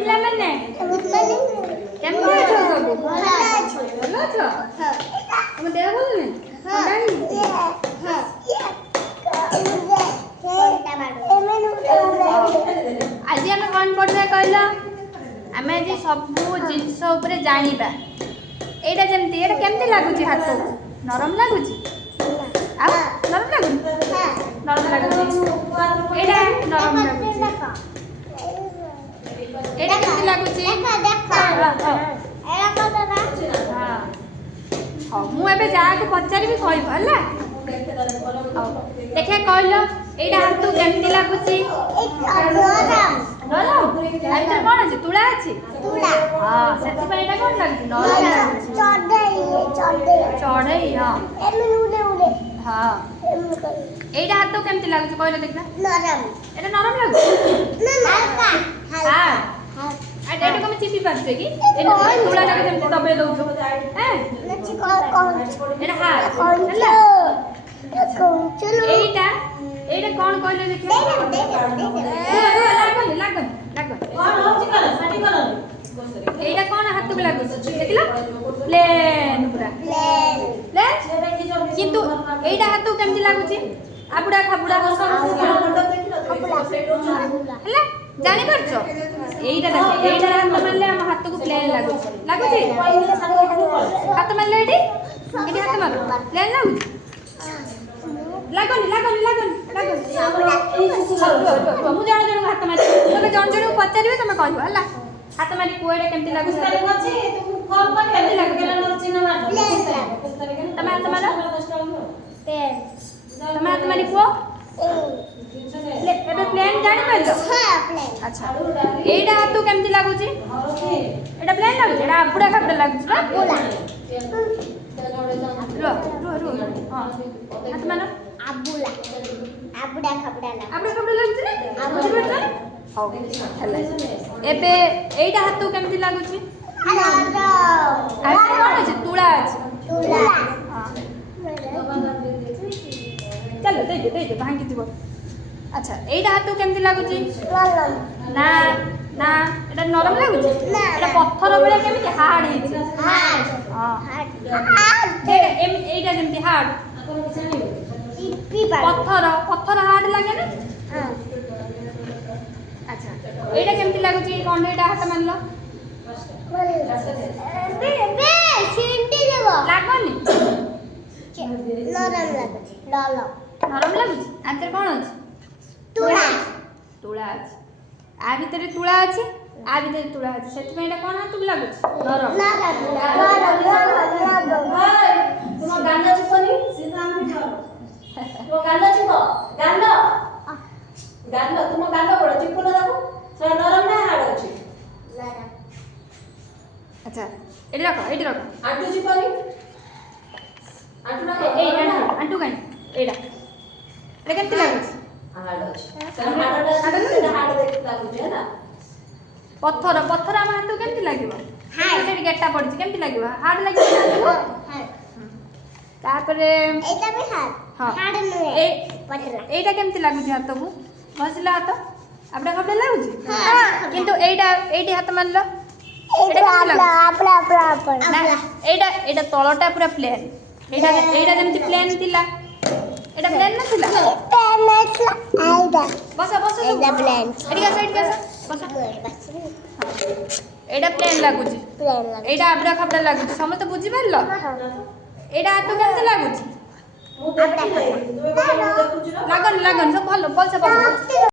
ପିଲାମାନେ କେମିତି ଅଛ ସବୁ? ଭଲ ଅଛ? ତମ ଦେହ ଭଲ ନାହିଁ? ଆଜି ଆମେ କ'ଣ ପଢ଼ିବା କହିଲ? ଆମେ ଆଜି ସବୁ ଜିନିଷ ଉପରେ ଜାଣିବା। ଏଇଟା ଯେମିତି ଏଇଟା କେମିତି ଲାଗୁଛି ହାତକୁ? ନରମ ଲାଗୁଛି? ଆଉ ନରମ ଲାଗୁଛି? ନରମ ଲାଗୁଛି। ଏଇଟା ନରମ ଲାଗୁଛି। ଏଇଟା କେମିତି ଲାଗୁଛି? ହଉ ମୁଁ ଏବେ ଯାହାକୁ ପଚାରିବି କହିବ ହେଲା। ଦେଖିଆ କହିଲ ଏଇଟା ହାତକୁ କେମିତି ଲାଗୁଛି? ନରମ। ତା ଭିତରେ କ'ଣ ଅଛି? ତୁଳା ଅଛି? ହଁ ସେଥିପାଇଁ ଏଇଟା କ'ଣ ଲାଗୁଛି? ନରମ ଲାଗୁଛି। ଚଢ଼େଇ। ହଁ ହଁ ଏଇଟା ହାତକୁ କେମିତି ଲାଗୁଛି କହିଲ ଦେଖିବା? ଏଇଟା ନରମ ଲାଗୁଛି? ଏଇଟାକୁ ଆମେ ଚିପି ପାରୁଛେ କି? ତୁଳାଟାକୁ ଯେମିତି ଦବେଇ ଦଉଛୁ ଏଇଟା ହାର୍ଡ ହେଲା। ଏଇଟା ଏଇଟା କ'ଣ କହିଲେ ଦେଖିବା? ଏଇଟା କ'ଣ ହାତକୁ ଲାଗୁଛି? ଦେଖିଲ ପ୍ଲେନ୍ ପୁରା ପ୍ଲେନ୍। କିନ୍ତୁ ଏଇଟା ହାତକୁ କେମିତି ଲାଗୁଛି? ଆବୁଡ଼ା ଖାବୁଡ଼ା ହେଲା। ଜାଣିପାରୁଛ? ଏଇଟା ଦେଖ ଏଇଟା ହାତ ମାରିଲେ ଆମ ହାତକୁ ପ୍ଲେନ୍ ଲାଗୁଛି। ଲାଗୁଛି? ହାତ ମାରିଲେ ଏଇଠି ହାତ ମାର ପ୍ଲେନ୍ ଲାଗୁଛି? ଲାଗୁନି ମୁଁ ଜଣ ଜଣଙ୍କୁ ହାତ ମାରି ତମେ ଜଣ ଜଣଙ୍କୁ ପଚାରିବେ ତମେ କହିବ ହେଲା। ହାତ ମାରି କୁହ ଏଇଟା କେମିତି ଲାଗୁଛି? କେମିତି ଲାଗୁଛି? ତମେ ହାତ ମାର ତମେ ହାତ ମାରି କୁହ ଏବେ ପ୍ଲେନ୍ ଜାଣିପାରିଲ? ଆଚ୍ଛା ଏଇଟା ହାତକୁ କେମିତି ଲାଗୁଛି? ଏଇଟା ପ୍ଲେନ୍ ଲାଗୁଛି? ଏଇଟା ଆବୁଡ଼ା ଖାବୁଡ଼ା ଲାଗୁଛି ନା? ହାତ ମାର ଆବୁଡ଼ା ଖାବୁଡ଼ା ଲାଗୁଛି ନା? ହଉ ହେଲା। ଏବେ ଏଇଟା ହାତକୁ କେମିତି ଲାଗୁଛି? କ'ଣ ଅଛି? ତୁଳା ଅଛି। ଚାଲ ଦେଇଦେ ଭାଙ୍ଗିଯିବ। ଆଚ୍ଛା ଏଇଟା ହାତକୁ କେମିତି ଲାଗୁଛି? ନା ନା ଏଇଟା ନରମ ଲାଗୁଛି? ଏଇଟା ପଥର ଭଳିଆ କେମିତି ହାର୍ଡ ହେଇଛି? ଏଇଟା ଯେମିତି ହାର୍ଡ ପଥର ହାର୍ଡ ଲାଗେ ନା? ଆଚ୍ଛା ଏଇଟା କେମିତି ଲାଗୁଛି? କଣ୍ଢେଇଟା ହାତ ମାରିଲ ଲାଗୁନି? ନରମ ଲାଗୁଛି? ଆନ୍ତରେ କ'ଣ ଅଛି? ତୁଳା ଅଛି। ଆ ଭିତରେ ତୁଳା ଅଛି ଆ ଭିତରେ ତୁଳା ଅଛି ସେଥିପାଇଁ ଏଇଟା କ'ଣ ହାତକୁ ଲାଗୁଛି? ନରମ। ତୁମ ଗାଲ ଚିପନି ଗାଲ ତୁମ ଗାଲ ବଡ଼ ଚିପୁନ ତାକୁ ସେଟା ନରମ ନା ହାର୍ଡ ଅଛି? ଆଚ୍ଛା ଏଇଠି ରଖ ଆଣ୍ଟୁ ଚିପନି ଆଣ୍ଟୁ କାଇଁ ଏଇଟା କେମିତି ଲାଗୁଛି? ପଥର ଆମ ହାତକୁ କେମିତି ଲାଗିବ? ସେଠି ଗେଟା ପଡିଛି କେମିତି ଲାଗିବ? ହାର୍ଡ ଲାଗିବ। ତାପରେ ଏଇଟା କେମିତି ଲାଗୁଛି ହାତକୁ? ଘଷିଲା ହାତ ଆବୁଡ଼ା ଖାବୁଡ଼ା ଲାଗୁଛି? କିନ୍ତୁ ଏଇଠି ହାତ ମାରିଲ ଏଇଟା ତଳଟା ପୁରା ପ୍ଲେନ୍। ଏଇଟା ଯେମିତି ପ୍ଲେନ୍ ଥିଲା ଏଇଟା ପ୍ଲେନ୍ ନଥିଲା? ଏଇଟା ପ୍ଲେନ୍ ଲାଗୁଛି ଏଇଟା ଆବୁଡ଼ା ଖାବୁଡ଼ା ଲାଗୁଛି। ସମସ୍ତେ ବୁଝିପାରିଲ? ଏଇଟା ହାତକୁ କେମିତି ଲାଗୁଛି? ଲାଗୁନି ସବୁ ଭଲ ଭଲସେ